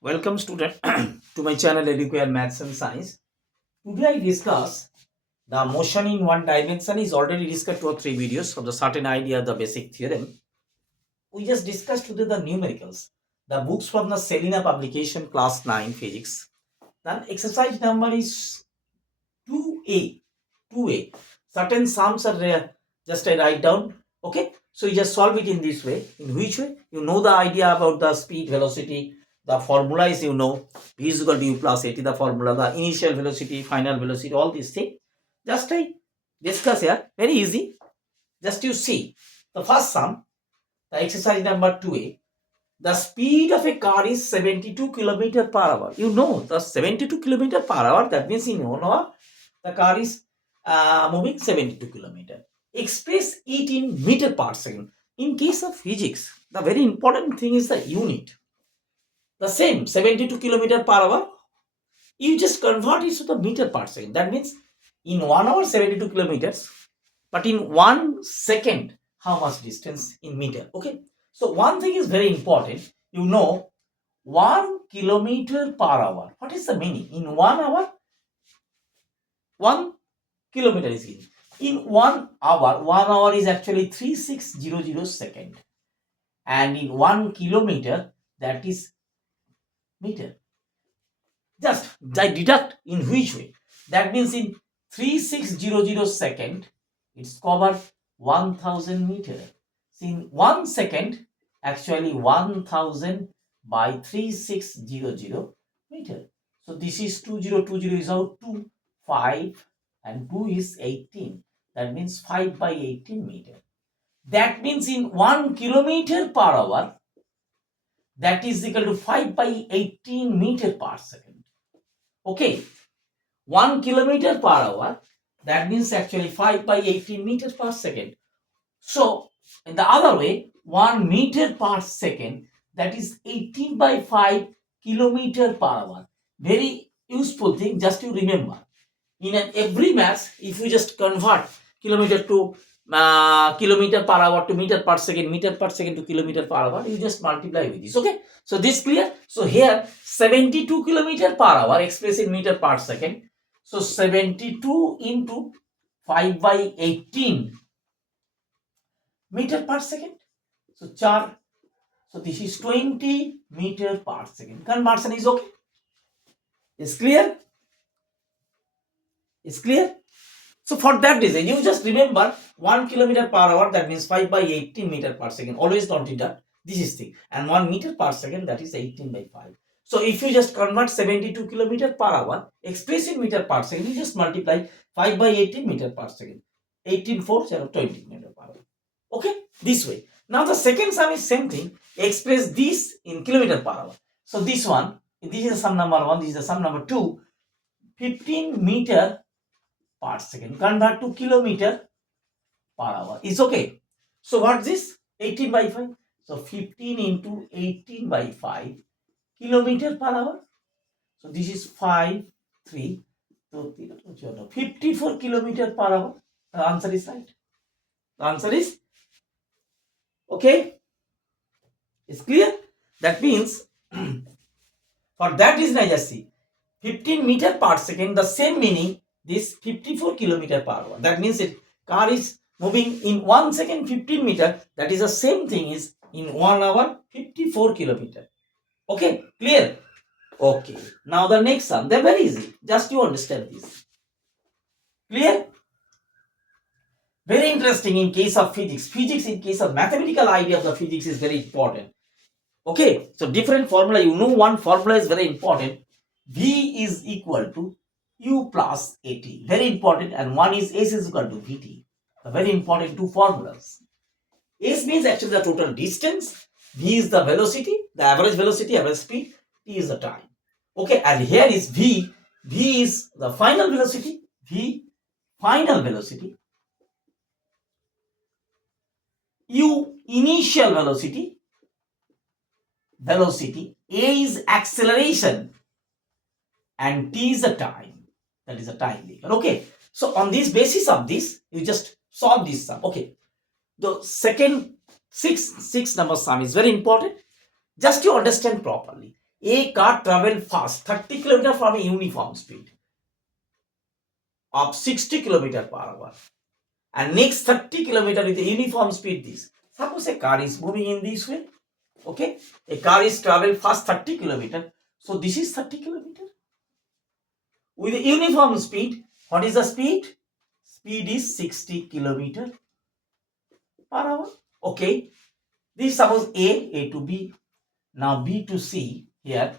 Welcome student to my channel Educare Maths and Science. Today I discuss the motion in one dimension is already discussed 2 or 3 videos of the certain idea of the basic theorem. We just discussed today the numericals. The books from the Selina publication class 9 physics. Then exercise number is 2A. 2A. Certain sums are just I write down. Okay. So you just solve it in this way. In which way? You know the idea about the speed, velocity. The formula is v is equal to u plus at the formula, the initial velocity, final velocity, all these things. Just I discuss here. Very easy. Just you see. The first sum, the exercise number 2A. The speed of a car is 72 km per hour. You know the 72 km per hour. That means in 1 hour, the car is moving 72 km. Express it in meter per second. In case of physics, the very important thing is the unit. The same 72 km per hour, you just convert it to the meter per second. That means in 1 hour 72 kilometers, but in 1 second, how much distance in meter? Okay. So one thing is very important. 1 kilometer per hour. What is the meaning? In 1 hour, 1 kilometer is given. In 1 hour is actually 3600 second. And in 1 kilometer, that is meter. Just I deduct in which way? That means in 3600 second, it's covered 1000 meter. So in 1 second, actually 1000 by 3600 meter. So this is 2020 is out 2, 5 and 2 is 18. That means 5 by 18 meter. That means in 1 kilometer per hour, that is equal to 5 by 18 meter per second. Okay, 1 kilometer per hour, that means actually 5 by 18 meters per second. So, in the other way, 1 meter per second, that is 18 by 5 kilometer per hour. Very useful thing, just to remember. In every maths, if you just convert kilometer to kilometer per hour to meter per second to kilometer per hour, you just multiply with this. Okay, so this clear. So here 72 kilometer per hour expressed in meter per second. So 72 into 5 by 18 meter per second. So 4. So this is 20 meter per second. Conversion is okay. Is clear? Is clear? So for that reason, you just remember 1 kilometer per hour, that means 5 by 18 meter per second. Always don't deduct. This is thing. And 1 meter per second, that is 18 by 5. So if you just convert 72 kilometer per hour, express in meter per second, you just multiply 5 by 18 meter per second. 18 4 20 meter per hour. Okay, this way. Now the second sum is same thing. Express this in kilometer per hour. So this one, this is the sum number 1, this is the sum number 2. 15 meter per second. Convert to kilometer per hour. It's okay. So what's this? 18 by 5. So 15 into 18 by 5 kilometer per hour. So this is 5, 3. So 54 kilometer per hour. The answer is right. The answer is okay. It's clear? That means for that reason I just see 15 meter per second, the same meaning this 54 kilometer per hour. That means it car is moving in 1 second 15 meter. That is the same thing is in 1 hour 54 kilometer. Okay, clear? Okay. Now the next sum, they're very easy. Just you understand this. Clear? Very interesting in case of physics. Physics in case of mathematical idea of the physics is very important. Okay, so different formula. You know one formula is very important. V is equal to U plus AT. Very important. And one is S is equal to VT. A very important two formulas. S means actually the total distance. V is the velocity, the average velocity, average speed. T is the time. Okay, and here is V. V is the final velocity. V, final velocity. U, initial velocity. Velocity. A is acceleration. And T is the time. That is the time maker. Okay. So on this basis of this, you just solve this sum. Okay. The second six number sum is very important. Just to understand properly. A car travel fast 30 km from a uniform speed of 60 km per hour and next 30 km with a uniform speed this. Suppose a car is moving in this way. Okay, a car is travel fast 30 km. So this is 30 km with a uniform speed. What is the speed? Speed is 60 km per hour. Okay, this is suppose A to B. Now B to C here.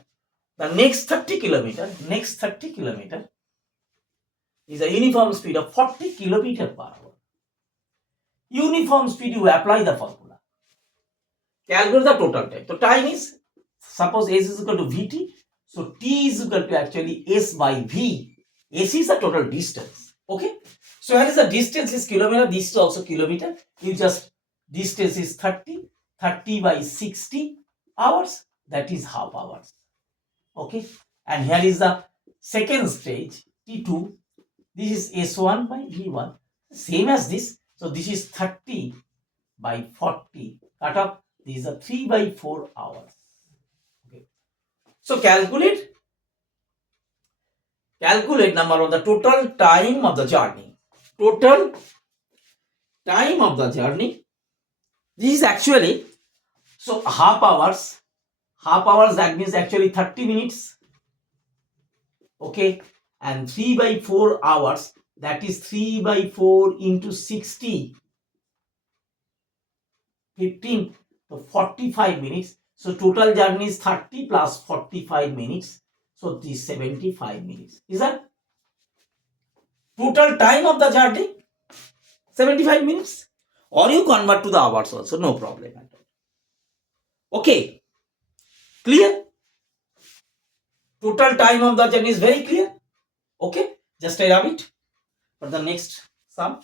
The next 30 kilometer is a uniform speed of 40 km per hour. Uniform speed, you apply the formula. Calculate the total time. So time is, suppose S is equal to Vt. So T is equal to actually S by V. S is the total distance. Okay. So here is the distance is kilometer. This is also kilometer. You just, distance is 30. 30 by 60 hours. That is half hours. Okay. And here is the second stage, T2. This is S1 by V1. Same as this. So this is 30 by 40. Cut off. These are 3 by 4 hours. Okay. So calculate number of the total time of the journey. Total time of the journey. This is actually, so half hours. Half hours, that means actually 30 minutes. Okay. And 3 by 4 hours, that is 3 by 4 into 60. 15 to 45 minutes. So total journey is 30 plus 45 minutes. So this 75 minutes. Is that total time of the journey? 75 minutes. Or you convert to the hours also. No problem at all. Okay. Clear? Total time of the journey is very clear. Okay. Just I rub it. For the next sum.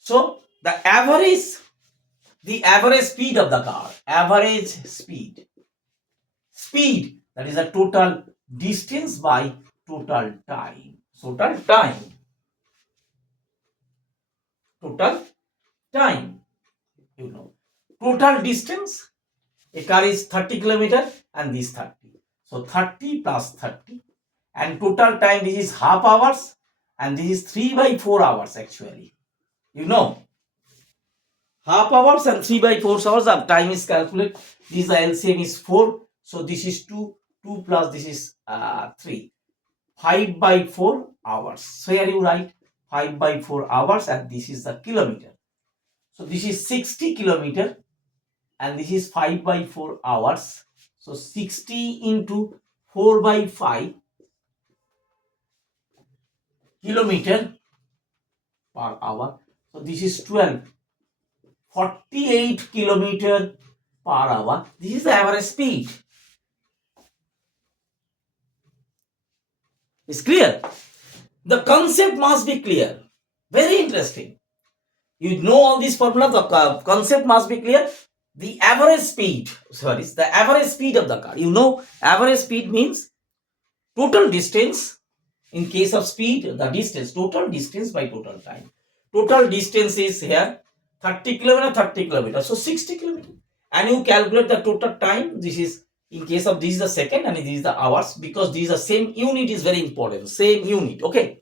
So the average speed of the car. Average speed. That is the total distance by total time. Total time. You know. Total distance. A car is 30 km and this 30. So 30 plus 30. And total time, this is half hours. And this is 3 by 4 hours actually. You know. Half hours and 3 by 4 hours of time is calculated. This LCM is 4. So this is 2. 2 plus this is 3. 5 by 4 hours. So here you write 5 by 4 hours and this is the kilometer. So this is 60 kilometer and this is 5 by 4 hours. So 60 into 4 by 5 kilometer per hour. So this is 12. 48 kilometer per hour. This is the average speed. It's clear. The concept must be clear. Very interesting. You know all these formula. The concept must be clear. The average speed. Sorry, the average speed of the car. You know, average speed means total distance. In case of speed, the distance, total distance by total time. Total distance is here 30 km, 30 km. So 60 km. And you calculate the total time. This is, in case of this is the second and this is the hours, because this is the same unit is very important. Same unit. Okay.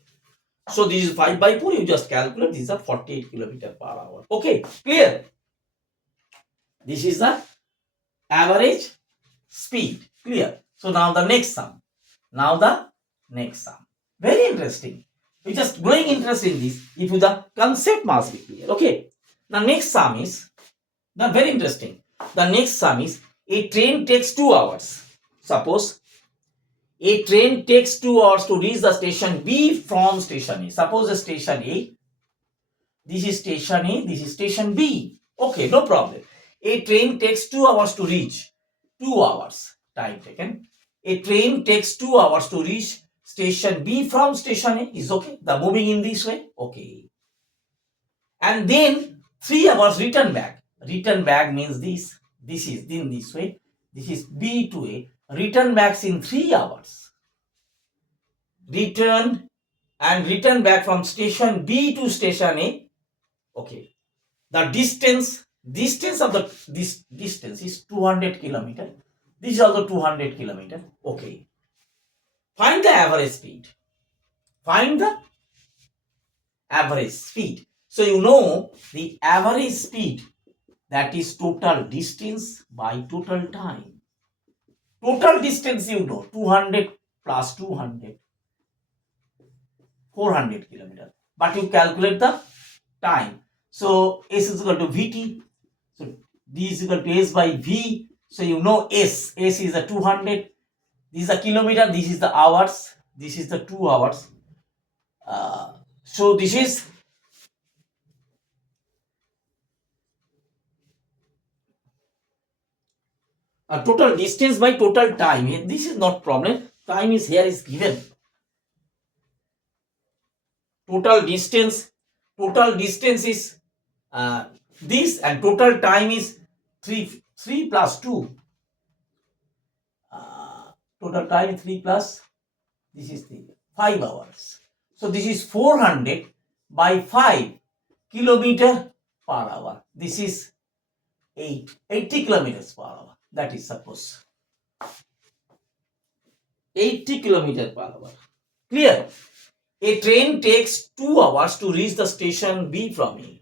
So this is 5 by 4. You just calculate. This is a 48 km per hour. Okay. Clear? This is the average speed. Clear? So now the next sum. Very interesting. We just growing interest in this. If the concept must be clear. Okay. The next sum is very interesting. The next sum is a train takes 2 hours. Suppose a train takes 2 hours to reach the station B from station A. Suppose the station A. This is station A. This is station B. Okay, no problem. A train takes 2 hours to reach. 2 hours time taken. A train takes 2 hours to reach station B from station A. Is okay. The moving in this way. Okay. And then 3 hours return back. Return back means this. This is in this way. This is B to A. Return back in 3 hours. Return back from station B to station A. Okay. The distance distance of this distance is 200 kilometer. This is also 200 kilometer. Okay. Find the average speed. Find the average speed. So you know the average speed, that is total distance by total time. Total distance you know 200 plus 200, 400 kilometer. But you calculate the time. So S is equal to Vt. So D is equal to S by V. So you know S. S is a 200. This is a kilometer. This is the hours. This is the 2 hours. So this is total distance by total time. This is not problem. Time is here is given. Total distance is this, and total time is 3 plus 2. Total time 3 plus this is 5 hours. So this is 400 by 5 kilometer per hour. This is 80 kilometers per hour. That is suppose 80 kilometers per hour. Clear? A train takes 2 hours to reach the station B from A.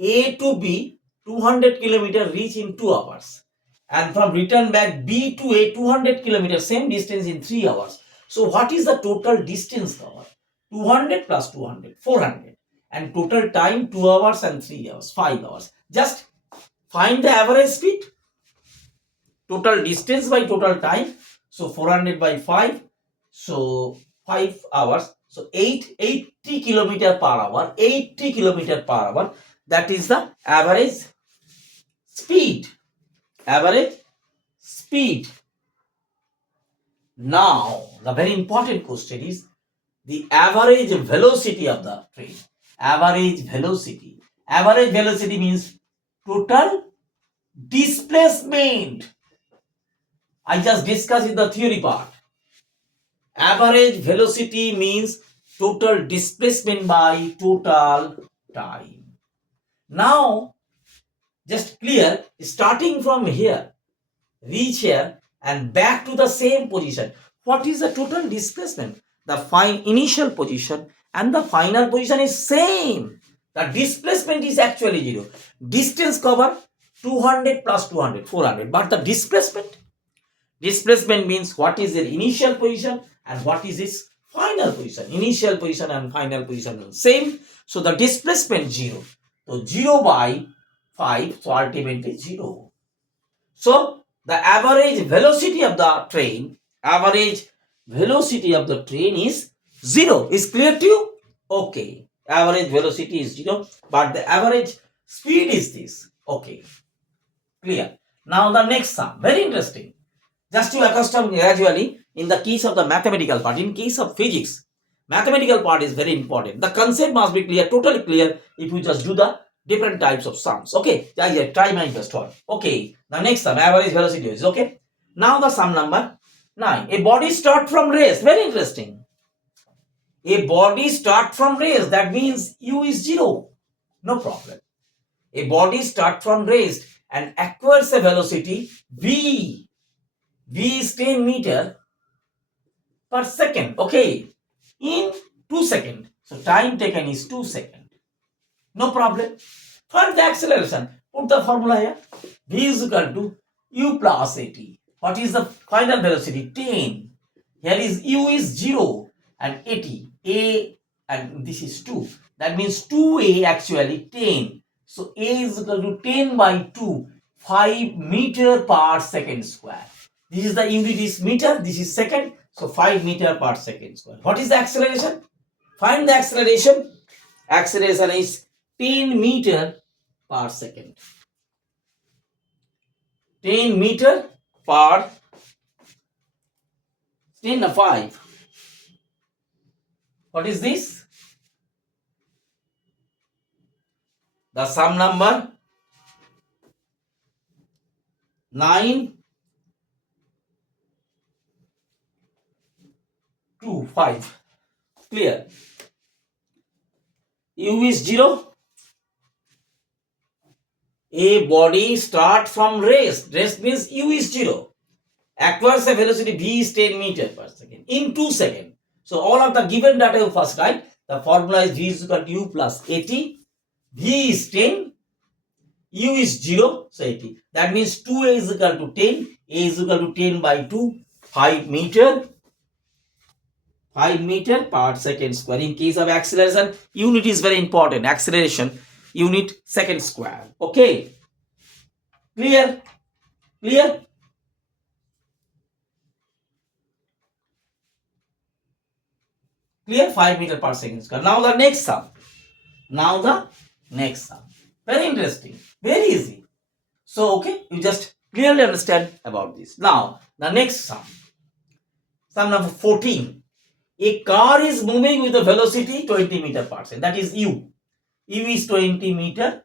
A to B 200 kilometer reach in 2 hours. And from return back B to A 200 kilometers, same distance in 3 hours. So what is the total distance covered? 200 plus 200, 400. And total time 2 hours and 3 hours, 5 hours. Just find the average speed. Total distance by total time. So 400 by 5. So 5 hours. So 80 kilometer per hour. 80 kilometer per hour. That is the average speed. Average speed. Now, the very important question is the average velocity of the train. Average velocity. Average velocity means total displacement. I just discussed in the theory part. Average velocity means total displacement by total time. Now, just clear, starting from here, reach here and back to the same position. What is the total displacement? The initial position and the final position is same. The displacement is actually 0. Distance cover 200 plus 200, 400. But the displacement means what is their initial position and what is its final position. Initial position and final position are same. So the displacement 0. So 0 by 5, so ultimately 0. So the average velocity of the train, is 0. Is clear to you? Okay. Average velocity is 0, but the average speed is this. Okay. Clear. Now the next sum. Very interesting. Just to accustom gradually in the case of the mathematical part. In case of physics, mathematical part is very important. The concept must be clear, totally clear if you just do the different types of sums. Okay, try my best one. Okay, the next sum, average velocity is okay. Now the sum number 9. A body start from rest. Very interesting. A body start from rest. That means u is 0. No problem. A body start from rest and acquires a velocity v. V is 10 meter per second. Okay, in 2 seconds. So time taken is 2 seconds. No problem. Find the acceleration. Put the formula here. V is equal to u plus at. What is the final velocity? 10. Here is u is 0 and at. A and this is 2. That means 2a actually 10. So a is equal to 10 by 2. 5 meter per second square. This is the unit is meter. This is second. So 5 meter per second square. What is the acceleration? Find the acceleration. Acceleration is 10 meter per second. 10 meter per 10 5. What is this? The sum number 9 2 5. Clear? U is 0. A body start from rest. Rest means u is 0. Acquires a velocity v is 10 meter per second in 2 seconds. So all of the given data you first write. The formula is v is equal to u plus at. V is 10. U is 0. So 80. That means 2a is equal to 10. A is equal to 10 by 2. 5 meter. 5 meter per second square. In case of acceleration, unit is very important. Acceleration, unit second square. Okay. Clear? Clear? Clear? 5 meter per second square. Now the next sum. Very interesting. Very easy. So, okay, you just clearly understand about this. Now, the next sum. Sum number 14. A car is moving with a velocity 20 meter per second. That is u. U is 20 meter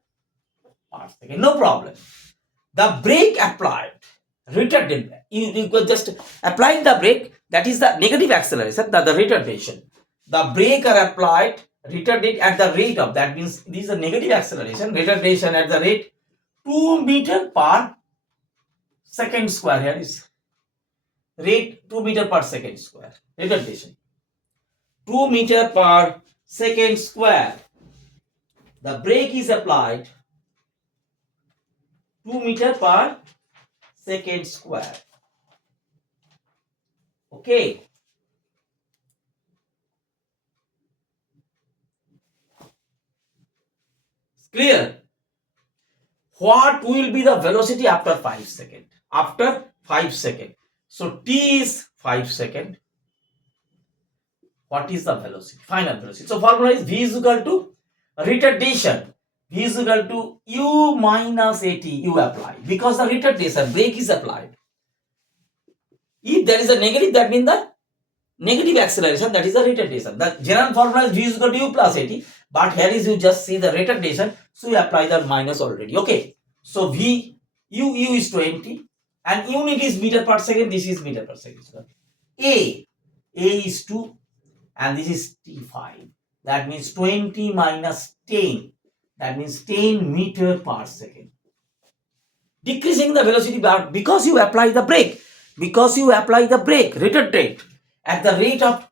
per second. No problem. The brake applied, retarded. You could just applying the brake. That is the negative acceleration, the retardation. The brake are applied, retarded at the rate of, that means this is a negative acceleration, retardation at the rate 2 meter per second square. Here is rate 2 meter per second square. Retardation 2 meter per second square. The brake is applied 2 meter per second square. Okay. Clear? What will be the velocity after 5 seconds? After 5 seconds. So t is 5 seconds. What is the velocity? Final velocity. So formula is v is equal to retardation. V is equal to u minus at, u apply. Because the retardation, brake is applied. If there is a negative, that means the negative acceleration, that is the retardation. The general formula is v is equal to u plus at. But here is you just see the retardation. So you apply the minus already. Okay. So v, u is 20 and unit is meter per second. This is meter per second. A is 2 and this is T5. That means 20 minus 10. That means 10 meter per second. Decreasing the velocity because you apply the brake. Because you apply the brake, retardate at the rate of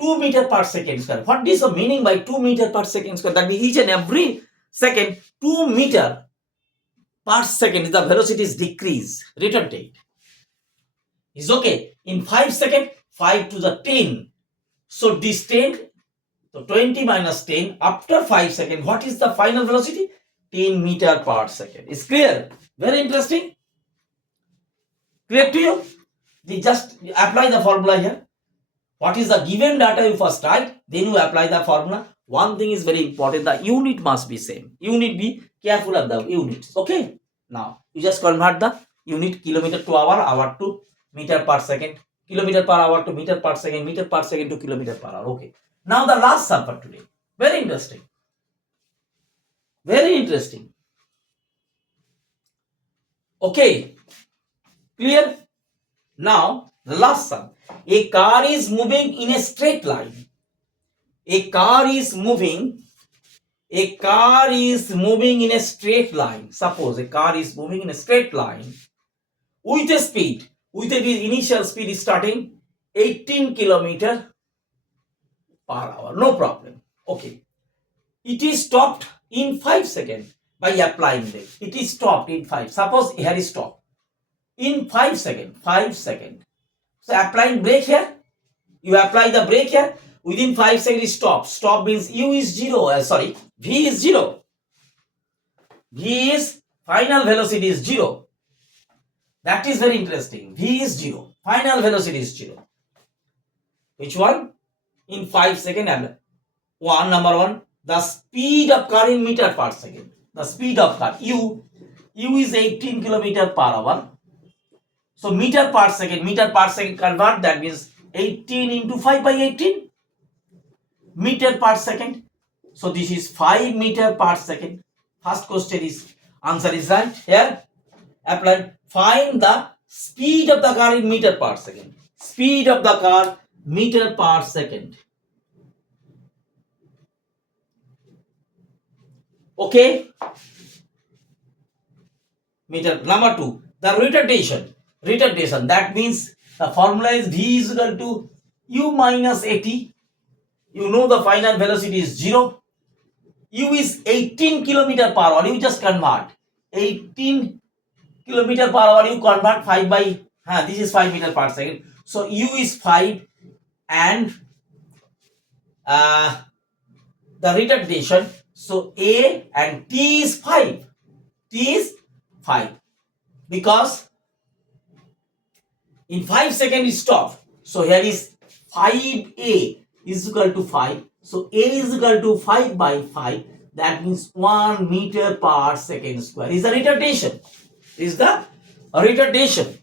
2 meter per second square. What is the meaning by 2 meter per second square? That means each and every second 2 meter per second the velocity is decreased. Retardate. Is okay. In 5 seconds, 5 to the 10. So this 10, so 20 minus 10 after 5 seconds. What is the final velocity? 10 meter per second. Is clear? Very interesting. Clear to you? We just apply the formula here. What is the given data you first write, then you apply the formula. One thing is very important, the unit must be same. Unit, be careful of the units. Okay. Now you just convert the unit kilometer to hour, hour to meter per second, kilometer per hour to meter per second to kilometer per hour. Okay. Now the last sum for today. Very interesting. Very interesting. Okay. Clear? Now the last sum. A car is moving in a straight line. A car is moving in a straight line. Suppose a car is moving in a straight line with a speed, with the initial speed is starting 18 kilometer per hour. No problem. Okay. It is stopped in 5 seconds by applying brake. It is stopped in 5. Suppose here is stopped in 5 seconds. 5 seconds. So applying brake here. You apply the brake here. Within 5 seconds stop. Stop means u is 0. V is 0. V is final velocity is 0. That is very interesting. V is 0. Final velocity is 0. Which one? In 5 seconds. Number 1. The speed of car in meter per second. The speed of car. U is 18 kilometer per hour. So meter per second convert, that means 18 into 5 by 18 meter per second. So this is 5 meter per second. First question is, answer is right. Here apply. Find the speed of the car in meter per second. Speed of the car meter per second. Okay. meter. Number 2, the retardation. Retardation, that means the formula is v is equal to u minus at. You know the final velocity is 0. U is 18 kilometer per hour. You just convert 18 kilometer per hour. You convert 5 by this is 5 meter per second. So u is 5 and the retardation. So a and t is 5. T is 5 because in 5 seconds it stopped. So here is 5a is equal to 5. So a is equal to 5 by 5. That means 1 meter per second square is the retardation. Is the retardation.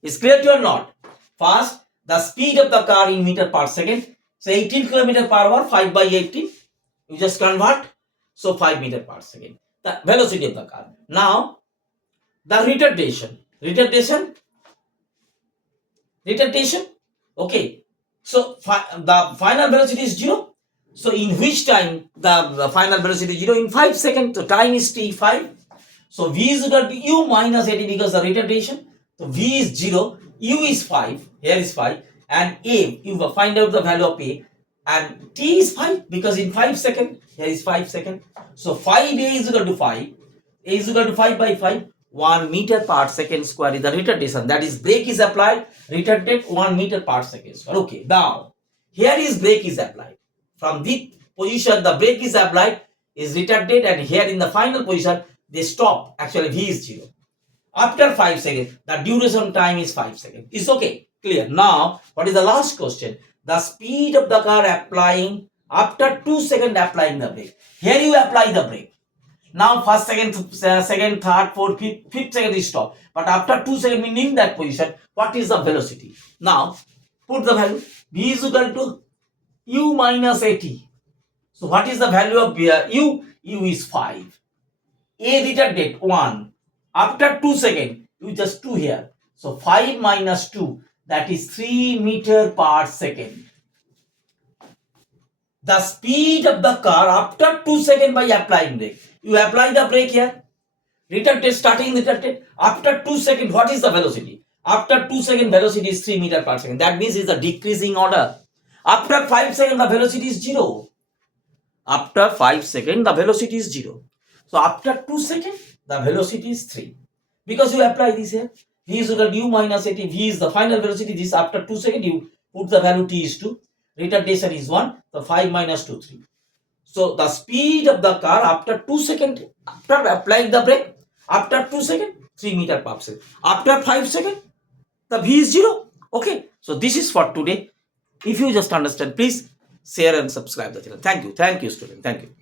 Is clear to you or not? First, the speed of the car in meter per second. So 18 kilometer per hour, 5 by 18. You just convert. So 5 meter per second. The velocity of the car. Now, the retardation. Retardation. Okay. So the final velocity is 0. So in which time the final velocity is 0? In 5 seconds. So time is t5. So v is equal to u minus 80 because the retardation. So v is 0, u is 5, here is 5, and a, you find out the value of a, and t is 5 because in 5 seconds, here is 5 seconds. So 5a is equal to 5, a is equal to 5 by 5, 1 meter per second square is the retardation. That is brake is applied, retarded 1 meter per second square. Okay, now here is brake is applied. From this position, the brake is applied, is retarded, and here in the final position, they stop. Actually, v is 0. After 5 seconds, the duration time is 5 seconds. It's okay. Clear. Now, what is the last question? The speed of the car applying after 2 seconds applying the brake. Here you apply the brake. Now, first, second, third, fourth, fifth second is stop. But after 2 seconds, in that position, what is the velocity? Now, put the value. V is equal to u minus at. So, what is the value of u? U is 5. A retarded 1. After 2 seconds, you just 2 here. So 5 minus 2, that is 3 meter per second. The speed of the car after 2 seconds by applying brake. You apply the brake here. Retarded, starting retarded. After 2 seconds, what is the velocity? After 2 seconds, velocity is 3 meter per second. That means it's a decreasing order. After 5 seconds, the velocity is 0. After 5 seconds, the velocity is 0. So after 2 seconds, the velocity is 3. Because you apply this here. V is equal to u minus at. V is the final velocity. This after 2 seconds, you put the value t is 2. Retardation is 1. So 5 minus 2, 3. So the speed of the car after 2 seconds, after applying the brake, after 2 seconds, 3 meter per second. After 5 seconds, the V is 0. Okay. So this is for today. If you just understand, please share and subscribe the channel. Thank you. Thank you, student. Thank you.